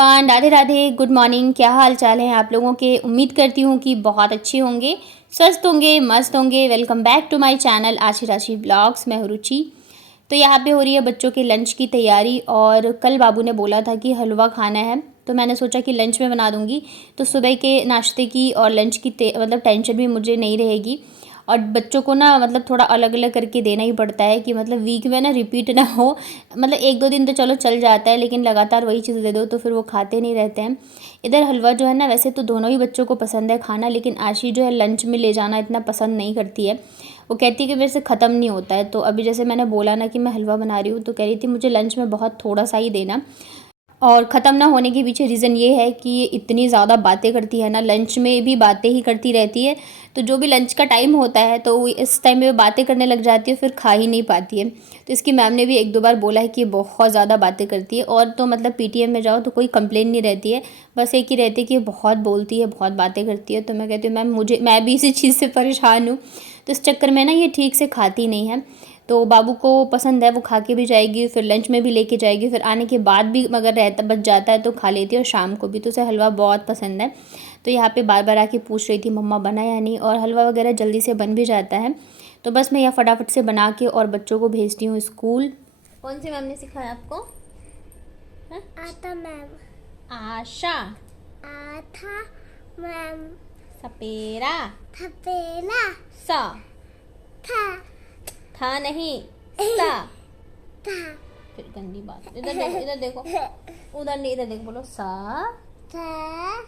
Everyone, Radhe Radhe, good morning. क्या हाल चाल है आप लोगों के? उम्मीद करती हूँ कि बहुत अच्छे होंगे, स्वस्थ होंगे, मस्त होंगे। Welcome back to my channel Aashi Rashi blogs. मैं हूँ रुचि। तो यहाँ पे हो रही है बच्चों के लंच की तैयारी, और कल बाबू ने बोला था कि हलवा खाना है, तो मैंने सोचा कि लंच में बना दूँगी। तो सुबह के नाश्ते की और लंच की मतलब टेंशन भी मुझे नहीं रहेगी। और बच्चों को ना मतलब थोड़ा अलग अलग करके देना ही पड़ता है कि मतलब वीक में ना रिपीट ना हो। मतलब एक दो दिन तो चलो चल जाता है, लेकिन लगातार वही चीज़ दे दो तो फिर वो खाते नहीं रहते हैं। इधर हलवा जो है ना, वैसे तो दोनों ही बच्चों को पसंद है खाना, लेकिन आशी जो है लंच में ले जाना इतना पसंद नहीं करती है। वो कहती है कि मेरे से ख़त्म नहीं होता है। तो अभी जैसे मैंने बोला ना कि मैं हलवा बना रही हूँ, तो कह रही थी मुझे लंच में बहुत थोड़ा सा ही देना। और ख़त्म ना होने के पीछे रीज़न ये है कि ये इतनी ज़्यादा बातें करती है ना, लंच में भी बातें ही करती रहती है। तो जो भी लंच का टाइम होता है तो इस टाइम में बातें करने लग जाती है, फिर खा ही नहीं पाती है। तो इसकी मैम ने भी एक दो बार बोला है कि बहुत ज़्यादा बातें करती है। और तो मतलब पीटीएम में जाओ तो कोई कंप्लेन नहीं रहती है, बस एक ही रहती है कि बहुत बोलती है, बहुत बातें करती है। तो मैं कहती हूँ मैम मैं भी इसी चीज़ से परेशान हूँ। तो इस चक्कर में ना ये ठीक से खाती नहीं है। तो बाबू को पसंद है, वो खा के भी जाएगी, फिर लंच में भी लेके जाएगी, फिर आने के बाद भी अगर रहता बच जाता है तो खा लेती है, और शाम को भी। तो उसे हलवा बहुत पसंद है। तो यहाँ पे बार बार आके पूछ रही थी मम्मा बना या नहीं, और हलवा वगैरह जल्दी से बन भी जाता है। तो बस मैं यह फटाफट से बना के और बच्चों को भेजती हूँ स्कूल। कौन सी मैम ने सिखाया आपको? आता मैम। आशा। आथा मैम। सपेरा। थपेला। सा। था। था नहीं, सा। था। फिर गंदी बात। इधर देखो, इधर देखो, उधर नहीं, इधर देखो। बोलो सा। था।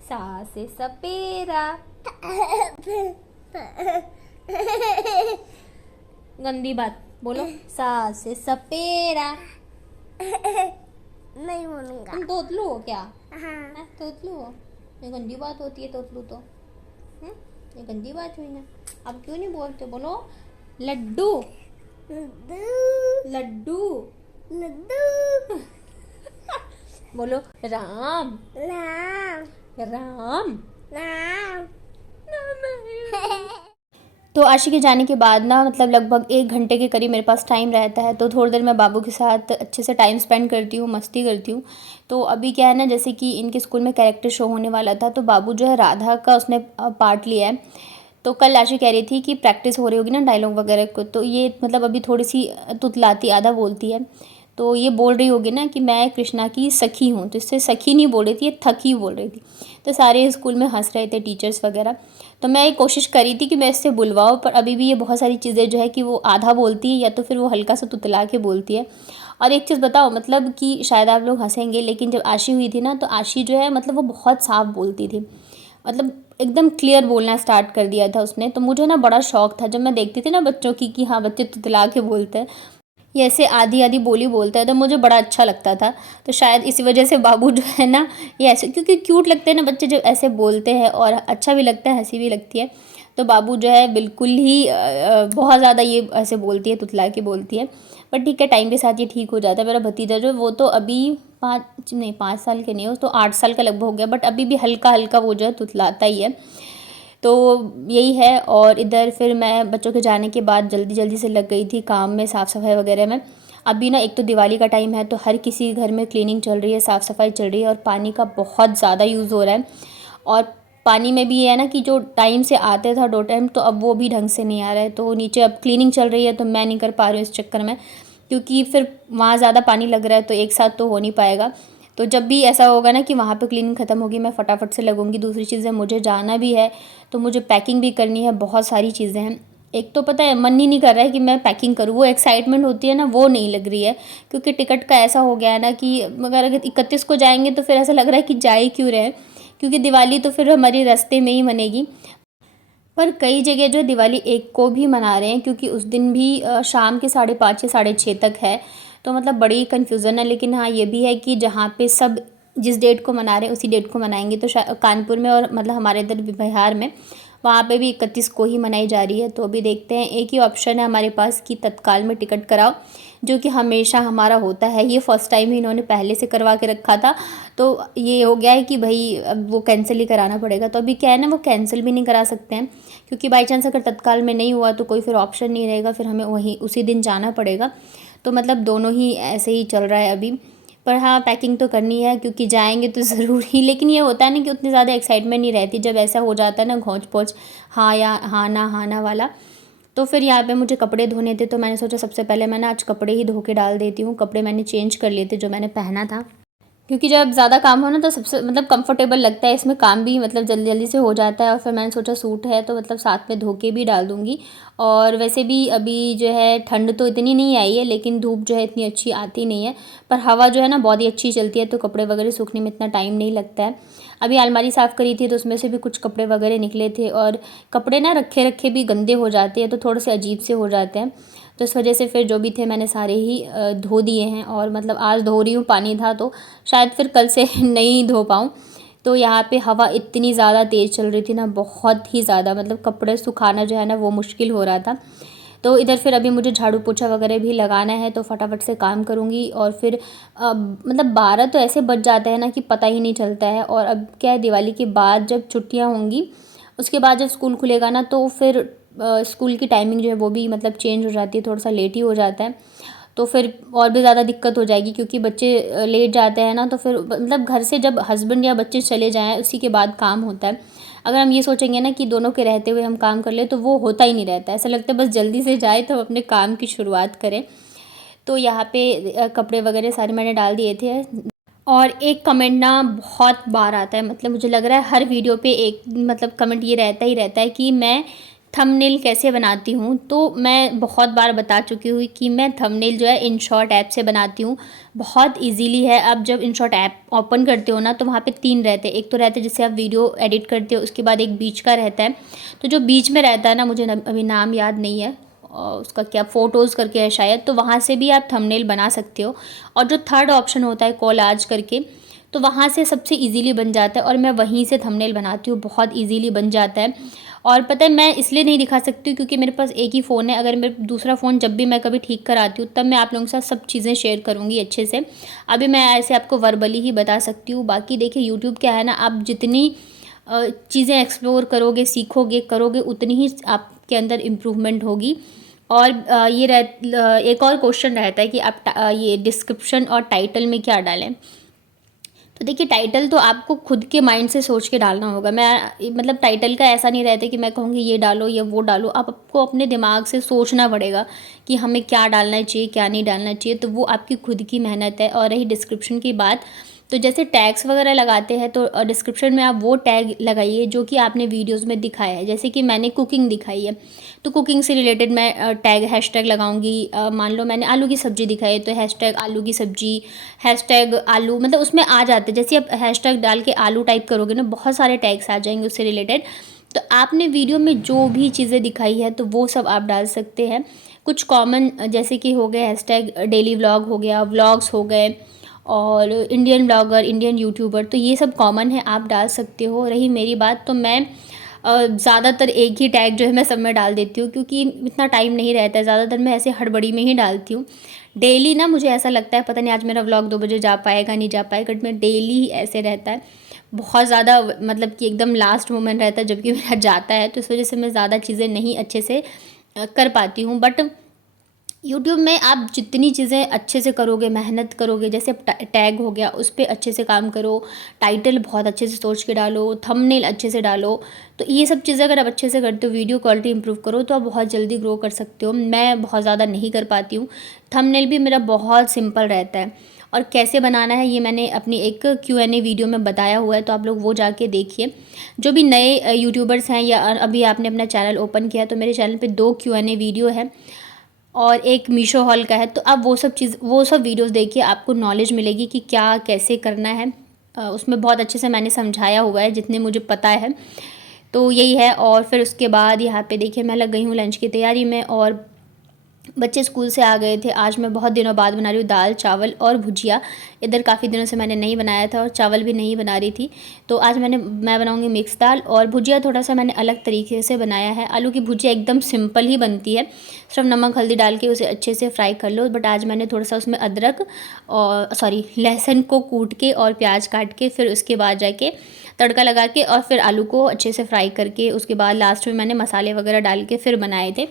सा से सपेरा। गंदी बात। बोलो सा से सपेरा। नहीं बोलूंगा। तुम तोतलू हो क्या? हाँ। तोतलू हो? ये गंदी बात होती है तोतलू तो। ये गंदी बात हुई ना। अब क्यों नहीं बोलते? बोलो लड्डू। लड्डू। लड्डू। लड्डू। बोलो राम। राम। राम। राम। तो आशी के जाने के बाद ना मतलब लगभग 1 घंटे के करीब मेरे पास टाइम रहता है। तो थोड़ी देर मैं बाबू के साथ अच्छे से टाइम स्पेंड करती हूँ, मस्ती करती हूँ। तो अभी क्या है ना, जैसे कि इनके स्कूल में कैरेक्टर शो होने वाला था, तो बाबू जो है राधा का उसने पार्ट लिया है। तो कल आशी कह रही थी कि प्रैक्टिस हो रही होगी ना डायलॉग वगैरह को, तो ये मतलब अभी थोड़ी सी तुतलाती, आधा बोलती है। तो ये बोल रही होगी ना कि मैं कृष्णा की सखी हूँ, तो इससे सखी नहीं बोल रही थी, ये थकी बोल रही थी। तो सारे स्कूल में हंस रहे थे टीचर्स वगैरह। तो मैं कोशिश करी थी कि मैं इससे बुलवाऊँ, पर अभी भी ये बहुत सारी चीज़ें जो है कि वो आधा बोलती है, या तो फिर वो हल्का सा तुतला के बोलती है। और एक चीज़ बताओ, मतलब कि शायद आप लोग हंसेंगे, लेकिन जब आशी हुई थी ना, तो आशी जो है मतलब वो बहुत साफ बोलती थी। मतलब एकदम क्लियर बोलना स्टार्ट कर दिया था उसने। तो मुझे ना बड़ा शौक था जब मैं देखती थी ना बच्चों की कि हाँ बच्चे तुतला के बोलते हैं, ये ऐसे आधी आधी बोली बोलता है, तो मुझे बड़ा अच्छा लगता था। तो शायद इसी वजह से बाबू जो है ना, ये ऐसे, क्योंकि क्यूट लगते हैं ना बच्चे जब ऐसे बोलते हैं, और अच्छा भी लगता है, हंसी भी लगती है। तो बाबू जो है बिल्कुल ही बहुत ज़्यादा ये ऐसे बोलती है, तुतला के बोलती है। बट ठीक है, टाइम के साथ ये ठीक हो जाता है। मेरा भतीजा जो है वो तो अभी 5 साल के नहीं हो, तो 8 साल का लगभग हो गया, बट अभी भी हल्का हल्का वो जो है तुतलाता ही है। तो यही है। और इधर फिर मैं बच्चों के जाने के बाद जल्दी जल्दी से लग गई थी काम में, साफ़ सफाई वगैरह में। अभी ना एक तो दिवाली का टाइम है, तो हर किसी घर में क्लीनिंग चल रही है, साफ़ सफाई चल रही है, और पानी का बहुत ज़्यादा यूज़ हो रहा है। और पानी में भी ये है ना कि जो टाइम से आते था 2 टाइम, तो अब वो भी ढंग से नहीं आ रहा है। तो नीचे अब क्लीनिंग चल रही है, तो मैं नहीं कर पा रही हूँ इस चक्कर में, क्योंकि फिर वहाँ ज़्यादा पानी लग रहा है, तो एक साथ तो हो नहीं पाएगा। तो जब भी ऐसा होगा ना कि वहाँ पे क्लीनिंग ख़त्म होगी, मैं फटाफट से लगूंगी। दूसरी चीज़ है, मुझे जाना भी है, तो मुझे पैकिंग भी करनी है, बहुत सारी चीज़ें हैं। एक तो पता है मन ही नहीं कर रहा है कि मैं पैकिंग करूँ, वो एक्साइटमेंट होती है ना, वो नहीं लग रही है। क्योंकि टिकट का ऐसा हो गया है ना कि अगर 31 को जाएंगे तो फिर ऐसा लग रहा है कि जा ही क्यों रहे हैं, क्योंकि दिवाली तो फिर हमारी रास्ते में ही मनेगी। पर कई जगह जो है दिवाली 1 को भी मना रहे हैं, क्योंकि उस दिन भी शाम के 5:30 या 6:30 तक है। तो मतलब बड़ी कन्फ्यूज़न है। लेकिन हाँ ये भी है कि जहाँ पे सब जिस डेट को मना रहे हैं उसी डेट को मनाएंगे। तो कानपुर में और मतलब हमारे इधर बिहार में, वहाँ पे भी 31 को ही मनाई जा रही है। तो अभी देखते हैं, एक ही ऑप्शन है हमारे पास कि तत्काल में टिकट कराओ, जो कि हमेशा हमारा होता है। ये फर्स्ट टाइम ही इन्होंने पहले से करवा के रखा था, तो ये हो गया है कि भाई अब वो कैंसिल ही कराना पड़ेगा। तो अभी क्या है ना, वो कैंसिल भी नहीं करा सकते हैं, क्योंकि बाई चांस अगर तत्काल में नहीं हुआ तो कोई फिर ऑप्शन नहीं रहेगा, फिर हमें वहीं उसी दिन जाना पड़ेगा। तो मतलब दोनों ही ऐसे ही चल रहा है अभी। पर हाँ, पैकिंग तो करनी है क्योंकि जाएंगे तो ज़रूर ही। लेकिन ये होता है ना कि उतनी ज़्यादा एक्साइटमेंट नहीं रहती जब ऐसा हो जाता है ना घौंच पौच, हाँ या हाँ ना वाला। तो फिर यहाँ पे मुझे कपड़े धोने थे, तो मैंने सोचा सबसे पहले मैं ना आज कपड़े ही धो के डाल देती हूँ। कपड़े मैंने चेंज कर लिए थे जो मैंने पहना था, क्योंकि जब ज़्यादा काम हो ना तो सबसे मतलब कंफर्टेबल लगता है, इसमें काम भी मतलब जल्दी जल्दी से हो जाता है। और फिर मैंने सोचा सूट है तो मतलब साथ में धो के भी डाल दूँगी। और वैसे भी अभी जो है ठंड तो इतनी नहीं आई है, लेकिन धूप जो है इतनी अच्छी आती नहीं है, पर हवा जो है ना बहुत ही अच्छी चलती है, तो कपड़े वगैरह सूखने में इतना टाइम नहीं लगता है। अभी अलमारी साफ़ करी थी तो उसमें से भी कुछ कपड़े वगैरह निकले थे, और कपड़े ना रखे रखे भी गंदे हो जाते हैं, तो थोड़े से अजीब से हो जाते हैं। तो इस वजह से फिर जो भी थे मैंने सारे ही धो दिए हैं, और मतलब आज धो रही हूँ, पानी था तो शायद फिर कल से नहीं धो पाऊँ। तो यहाँ पे हवा इतनी ज़्यादा तेज़ चल रही थी ना, बहुत ही ज़्यादा, मतलब कपड़े सुखाना जो है ना वो मुश्किल हो रहा था। तो इधर फिर अभी मुझे झाड़ू पोछा वगैरह भी लगाना है, तो फटाफट से काम करूँगी। और फिर मतलब 12 तो ऐसे बज जाते हैं ना कि पता ही नहीं चलता है। और अब क्या है, दिवाली के बाद जब छुट्टियाँ होंगी, उसके बाद जब स्कूल खुलेगा ना, तो फिर स्कूल की टाइमिंग जो है वो भी मतलब चेंज हो जाती है, थोड़ा सा लेट ही हो जाता है। तो फिर और भी ज़्यादा दिक्कत हो जाएगी, क्योंकि बच्चे लेट जाते हैं ना, तो फिर मतलब घर से जब हस्बैंड या बच्चे चले जाएँ उसी के बाद काम होता है। अगर हम ये सोचेंगे ना कि दोनों के रहते हुए हम काम कर लें, तो वो होता ही नहीं रहता है। ऐसा लगता है बस जल्दी से जाए तो अपने काम की शुरुआत करें। तो यहाँ पे कपड़े वगैरह सारे मैंने डाल दिए थे। और एक कमेंट ना बहुत बार आता है, मतलब मुझे लग रहा है हर वीडियो पे एक मतलब कमेंट ये रहता ही रहता है कि मैं थंबनेल कैसे बनाती हूँ। तो मैं बहुत बार बता चुकी हूँ कि मैं थंबनेल जो है InShot ऐप से बनाती हूँ। बहुत इजीली है। आप जब InShot ऐप ओपन करते हो ना, तो वहाँ पे 3 रहते हैं। एक तो रहता है जिससे आप वीडियो एडिट करते हो, उसके बाद एक बीच का रहता है। तो जो बीच में रहता है ना, मुझे अभी नाम याद नहीं है, उसका क्या फ़ोटोज़ करके है शायद, तो वहाँ से भी आप थंबनेल बना सकते हो। और जो थर्ड ऑप्शन होता है कोलाज करके, तो वहाँ से सबसे इजीली बन जाता है, और मैं वहीं से थंबनेल बनाती हूँ, बहुत इजीली बन जाता है। और पता है मैं इसलिए नहीं दिखा सकती हूँ क्योंकि मेरे पास एक ही फ़ोन है। अगर मेरे दूसरा फ़ोन जब भी मैं कभी ठीक कराती हूँ, तब मैं आप लोगों के साथ सब चीज़ें शेयर करूँगी अच्छे से। अभी मैं ऐसे आपको वर्बली ही बता सकती हूँ। बाकी देखिए यूट्यूब क्या है ना, आप जितनी चीज़ें एक्सप्लोर करोगे, सीखोगे, करोगे, उतनी ही आपके अंदर इम्प्रूवमेंट होगी। और एक और क्वेश्चन रहता है कि आप ये डिस्क्रिप्शन और टाइटल में क्या डालें। तो देखिए टाइटल तो आपको खुद के माइंड से सोच के डालना होगा। मैं मतलब टाइटल का ऐसा नहीं रहता कि मैं कहूँगी ये डालो या वो डालो। आपको अपने दिमाग से सोचना पड़ेगा कि हमें क्या डालना चाहिए, क्या नहीं डालना चाहिए। तो वो आपकी खुद की मेहनत है। और रही डिस्क्रिप्शन की बात, तो जैसे टैग्स वगैरह लगाते हैं, तो डिस्क्रिप्शन में आप वो टैग लगाइए जो कि आपने वीडियोज़ में दिखाया है। जैसे कि मैंने कुकिंग दिखाई है, तो कुकिंग से रिलेटेड मैं टैग हैशटैग लगाऊंगी। मान लो मैंने आलू की सब्ज़ी दिखाई है, तो हैशटैग आलू की सब्ज़ी, हैशटैग आलू, मतलब उसमें आ जाते हैं। जैसे आप हैशटैग डाल के आलू टाइप करोगे ना, बहुत सारे टैग्स आ जाएंगे उससे रिलेटेड। तो आपने वीडियो में जो भी चीज़ें दिखाई है तो वो सब आप डाल सकते हैं। कुछ कॉमन जैसे कि हो गए हैशटैग डेली व्लॉग हो गया, व्लॉग्स हो गए, और इंडियन ब्लॉगर, इंडियन यूट्यूबर, तो ये सब कॉमन है, आप डाल सकते हो। रही मेरी बात, तो मैं ज़्यादातर एक ही टैग जो है मैं सब में डाल देती हूँ, क्योंकि इतना टाइम नहीं रहता है। ज़्यादातर मैं ऐसे हड़बड़ी में ही डालती हूँ। डेली ना मुझे ऐसा लगता है पता नहीं आज मेरा व्लॉग 2 बजे जा पाएगा नहीं जा पाएगा, बट मैं डेली ही ऐसे रहता है। बहुत ज़्यादा मतलब कि एकदम लास्ट मोमेंट रहता है जबकि मेरा जाता है, तो इस वजह से मैं ज़्यादा चीज़ें नहीं अच्छे से कर पाती हूँ। बट यूट्यूब में आप जितनी चीज़ें अच्छे से करोगे, मेहनत करोगे, जैसे टैग हो गया उस पर अच्छे से काम करो, टाइटल बहुत अच्छे से सोच के डालो, थंबनेल अच्छे से डालो, तो ये सब चीज़ें अगर आप अच्छे से करते हो, वीडियो क्वालिटी इंप्रूव करो, तो आप बहुत जल्दी ग्रो कर सकते हो। मैं बहुत ज़्यादा नहीं कर पाती हूँ। थंबनेल भी मेरा बहुत सिंपल रहता है। और कैसे बनाना है ये मैंने अपनी एक Q&A वीडियो में बताया हुआ है, तो आप लोग वो जाके देखिए। जो भी नए यूट्यूबर्स हैं या अभी आपने अपना चैनल ओपन किया, तो मेरे चैनल पे 2 Q&A वीडियो है और एक मीशो हॉल का है। तो आप वो सब वीडियोस देखिए, आपको नॉलेज मिलेगी कि क्या कैसे करना है। उसमें बहुत अच्छे से मैंने समझाया हुआ है जितने मुझे पता है। तो यही है। और फिर उसके बाद यहाँ पे देखिए मैं लग गई हूँ लंच की तैयारी में, और बच्चे स्कूल से आ गए थे। आज मैं बहुत दिनों बाद बना रही हूँ दाल चावल और भुजिया। इधर काफ़ी दिनों से मैंने नहीं बनाया था, और चावल भी नहीं बना रही थी। तो आज मैं बनाऊँगी मिक्स दाल, और भुजिया थोड़ा सा मैंने अलग तरीके से बनाया है। आलू की भुजिया एकदम सिंपल ही बनती है, सिर्फ नमक हल्दी डाल के उसे अच्छे से फ्राई कर लो। बट आज मैंने थोड़ा सा उसमें अदरक और लहसुन को कूट के और प्याज काट के, फिर उसके बाद जाके तड़का लगा के, और फिर आलू को अच्छे से फ्राई करके, उसके बाद लास्ट में मैंने मसाले वगैरह डाल के फिर बनाए थे।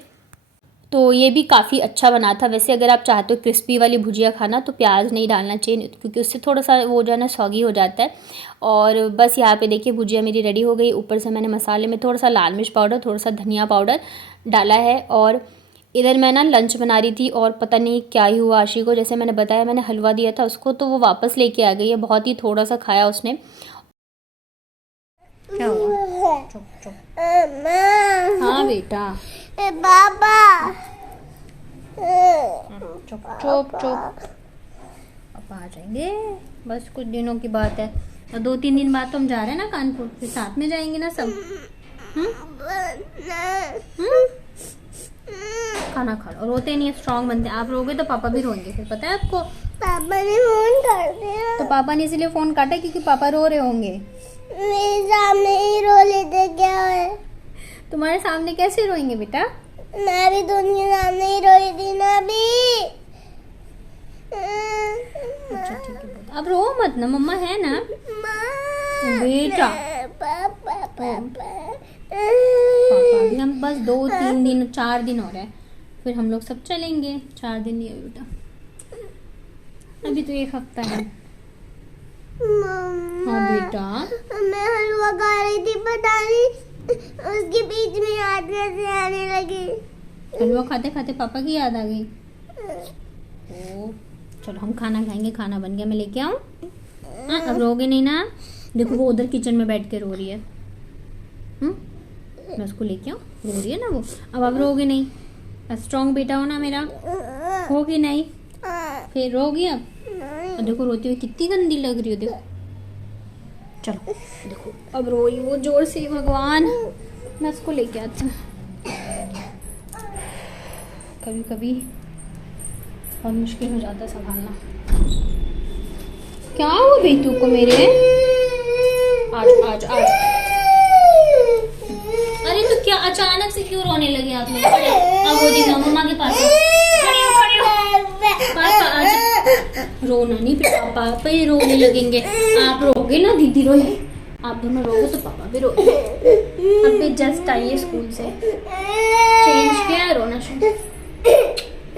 तो ये भी काफ़ी अच्छा बना था। वैसे अगर आप चाहते हो क्रिस्पी वाली भुजिया खाना तो प्याज नहीं डालना चाहिए, क्योंकि उससे थोड़ा सा वो जो है ना सॉगी हो जाता है। और बस यहाँ पे देखिए भुजिया मेरी रेडी हो गई। ऊपर से मैंने मसाले में थोड़ा सा लाल मिर्च पाउडर, थोड़ा सा धनिया पाउडर डाला है। और इधर मैं ना लंच बना रही थी और पता नहीं क्या ही हुआ आशी को। जैसे मैंने बताया, मैंने हलवा दिया था उसको तो वो वापस लेके आ गई है। बहुत ही थोड़ा सा खाया उसने। क्या हुआ? चुप चुप। हाँ बेटा। बाबा चुप चुप चुप। अब आ जाएंगे, बस कुछ दिनों की बात है। और 2-3 दिन बाद तो हम जा रहे हैं ना कानपुर, फिर साथ में जाएंगे ना सब। खाना खा लो, रोते नहीं, स्ट्रांग बनते। आप रोगे तो पापा भी रोएंगे फिर, पता है आपको। पापा ने फोन कर दिया। तो पापा ने इसीलिए फोन काटा क्योंकि पापा रो रहे होंगे। मेरे सामने ही रो लेते क्या है? तुम्हारे सामने कैसे रोएंगे बेटा? मैं भी दुनिया सामने ही रोई थी ना अभी। अच्छा ठीक है बेटा, अब रो मत ना, मम्मा है ना बेटा। पापा पापा भी हम बस 2-3 दिन 4 दिन हो रहे हैं, फिर हम लोग सब चलेंगे। 4 दिन नहीं है बेटा, अभी तो 1 हफ्ता है। हाँ बेटा। मैं हलवा खा रही थी, पता नहीं उसके बीच में याद कैसे आने लगी। हलवा खाते खाते पापा की याद आ गई। ओ चलो हम खाना खाएंगे, खाना बन गया, मैं लेके आऊँ? अब रोगे नहीं ना? देखो वो उधर किचन में बैठ के रो रही है। मैं उसको लेके आऊँ? रो रही है ना वो। अब रोगे नहीं? स्ट्रॉन्ग बेटा हो ना मेरा, होगी नहीं? फिर रोगी अब? और देखो रोती हुई कितनी गंदी लग रही हो, देखो। चलो देखो अब रोई वो जोर से। भगवान, मैं उसको लेके आती हूँ। कभी कभी बहुत मुश्किल हो जाता है संभालना। क्या हुआ बेटू को मेरे? आज आज आज। अरे तो क्या अचानक से क्यों रोने लगे आप लोग? खड़े अब वो देखना मम्मा के पास। खड़े हो खड़े हो। पापा आज रोना नहीं, फिर पापा पे रोने लगेंगे। आप रोगे ना दीदी रोए, आप दोनों रोगे तो पापा भी रोए। अभी जस्ट आइए स्कूल से, चेंज किया है, रोना शुरू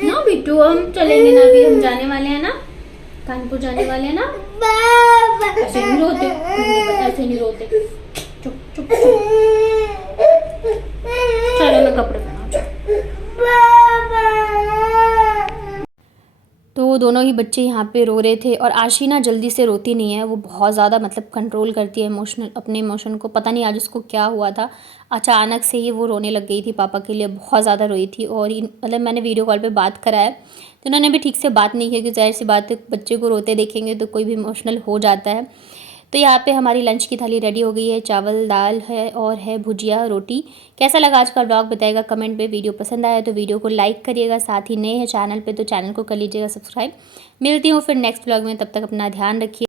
ना बेटू। हम चलेंगे ना, अभी हम जाने वाले हैं ना, कानपुर जाने वाले हैं ना। ऐसे नहीं रोते, ऐसे नहीं रोते। चुप चुप चुप। चलो मैं कपड़े पहनाऊं। तो दोनों ही बच्चे यहाँ पे रो रहे थे। और आशी ना जल्दी से रोती नहीं है, वो बहुत ज़्यादा मतलब कंट्रोल करती है इमोशनल, अपने इमोशन को। पता नहीं आज उसको क्या हुआ था, अचानक से ही वो रोने लग गई थी। पापा के लिए बहुत ज़्यादा रोई थी। और मतलब मैंने वीडियो कॉल पे बात करा है तो उन्होंने भी ठीक से बात नहीं की, क्योंकि जाहिर सी बात है बच्चे को रोते देखेंगे तो कोई भी इमोशनल हो जाता है। तो यहाँ पे हमारी लंच की थाली रेडी हो गई है। चावल दाल है और है भुजिया रोटी। कैसा लगा आज का व्लॉग बताइएगा कमेंट पे। वीडियो पसंद आया तो वीडियो को लाइक करिएगा, साथ ही नए हैं चैनल पे तो चैनल को कर लीजिएगा सब्सक्राइब। मिलती हूँ फिर नेक्स्ट व्लॉग में, तब तक अपना ध्यान रखिए।